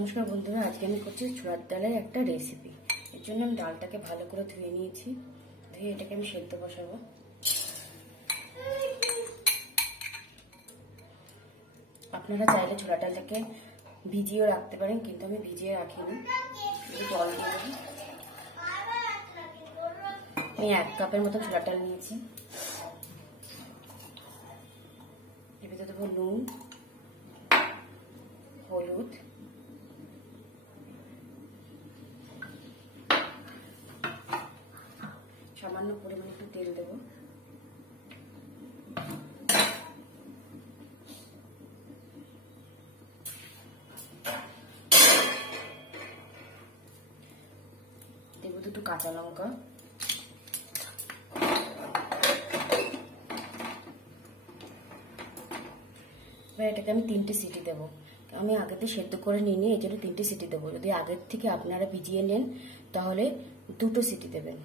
নমস্কার বন্ধুরা, আজকে আমি করছি ছোলার ডালের একটা রেসিপি। এর জন্য আমি ডালটাকে ভালো করে ধুয়ে নিয়েছি। ধুয়ে এটাকে আমি সেদ্ধ বসাবো। আপনারা চাইলে ছোলার ডালটাকে ভিজিয়েও রাখতে পারেন, কিন্তু আমি ভিজিয়ে রাখিনি। জল দিয়ে দেবো। আমি 1 কাপের মতো ছোলার ডাল নিয়েছি। এর ভিতরে দেবো নুন, হলুদ, সামান্য পরিমাণে একটু তেল দেবো। দেবো 2 কাঁচা লঙ্কা। এটাকে আমি 3টে সিটি দেবো। আমি আগেতে সেদ্ধ করে নিয়ে এই জন্য 3টে সিটি দেবো। যদি আগের থেকে আপনারা ভিজিয়ে নেন তাহলে 2টো সিটি দেবেন।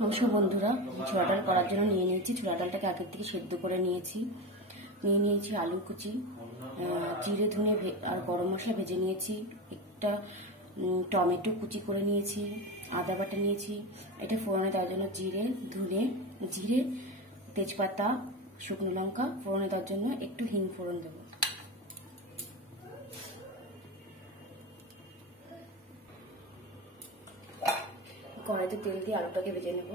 নমস্কার বন্ধুরা, ছোলা ডাল করার জন্য নিয়ে নিয়েছি। ছোলা ডালটাকে আগের থেকে সেদ্ধ করে নিয়েছি। নিয়ে নিয়েছি আলু কুচি, জিরে ধনে আর গরম মশলা ভেজে নিয়েছি। একটা টমেটো কুচি করে নিয়েছি, আদা বাটা নিয়েছি। এটা ফোড়নে দেওয়ার জন্য জিরে, তেজপাতা, শুকনো লঙ্কা ফোড়নে দেওয়ার জন্য একটু হিং ফোড়ন দেবো। কড়াইতে তেল দিয়ে আলুটাকে ভেজে নেব।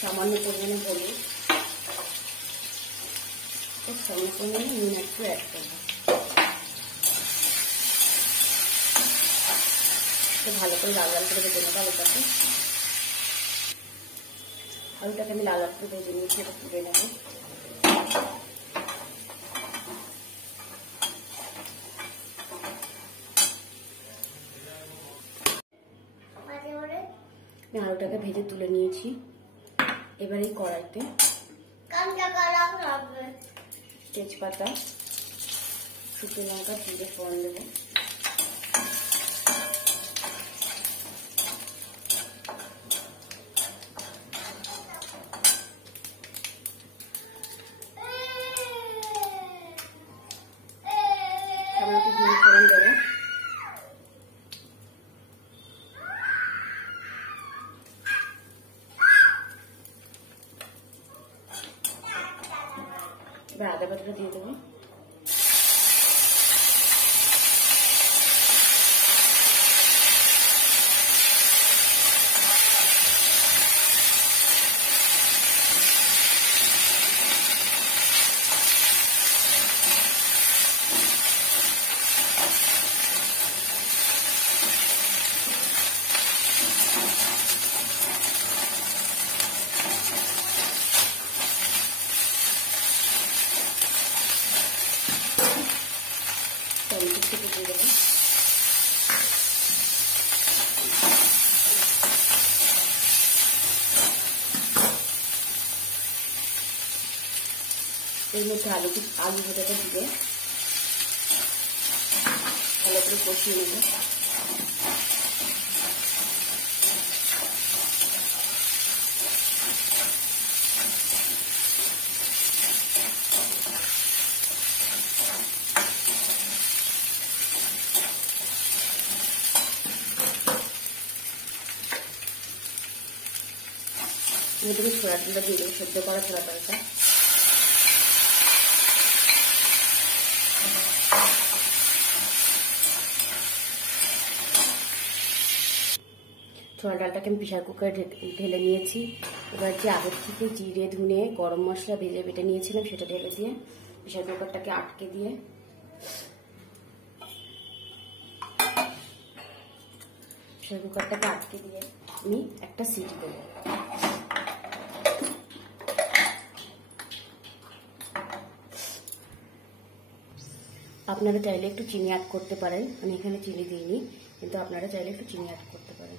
সামান্য পরিমাণে হলুদ, সামান্য পরিমাণে নুন একটু অ্যাড করবো। ভালো করে লাল লাল করে ভেজে নেবো আলুটাকে আমি লাল লাল করে ভেজে নিয়েছি। এটা তুলে নেবো। আমি আলুটাকে ভেজে তুলে নিয়েছি। এবার এই কড়াইতে তেজপাতা, শুকনো লঙ্কা, জিরে ফোড়ন দেবো। ফোড়ন দেবো। এবার আদা বাটাটা দিয়ে দেবো। দিয়ে দেবো। এর মধ্যে আলু ভাজাটা দিয়ে ভালো করে কষিয়ে নেব। এদিকে ছোলার ডালটা দিয়ে দেবো, সেদ্ধ করা ছোলার ডালটা। ছোলার ডালটাকে আমি প্রেসার কুকারে ঢেলে নিয়েছি। এবার যে আগের থেকে জিরে ধনে গরম মশলা ভেজে বেটে নিয়েছিলাম সেটা ঢেলে দিয়ে প্রেসার কুকারটাকে আটকে দিয়ে আমি একটা সিটি দেবো। আপনারা চাইলে একটু চিনি অ্যাড করতে পারেন। আমি এখানে চিনি দিইনি, কিন্তু আপনারা চাইলে একটু চিনি অ্যাড করতে পারেন।